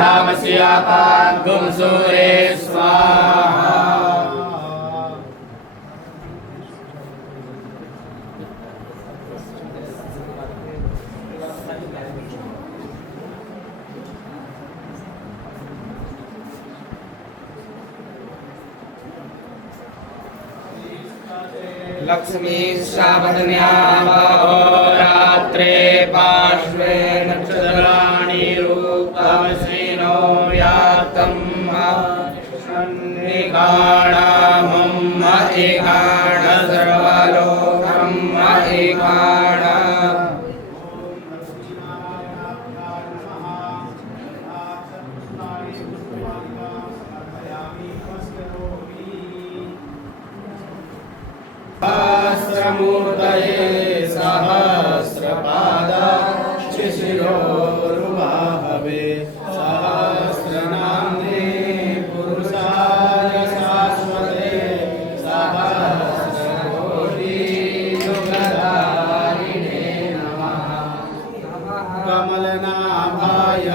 धामस्यापाद्गुं सूरे स्वाहा। लक्ष्मी श्रावण्याम् अहोरात्रे पार्श्वे नक्षत्राणि रूपमसिनो यातम् सन्निकाणामं महिकाण सर्वलोकं महिकाण। सहस्रमूर्तये सहस्रपादाक्षि शिरोरुबाहवे सहस्रनाम्ने पुरुषाय शाश्वते सहस्रकोटियुगधारिणे नमः। कमलनाभाय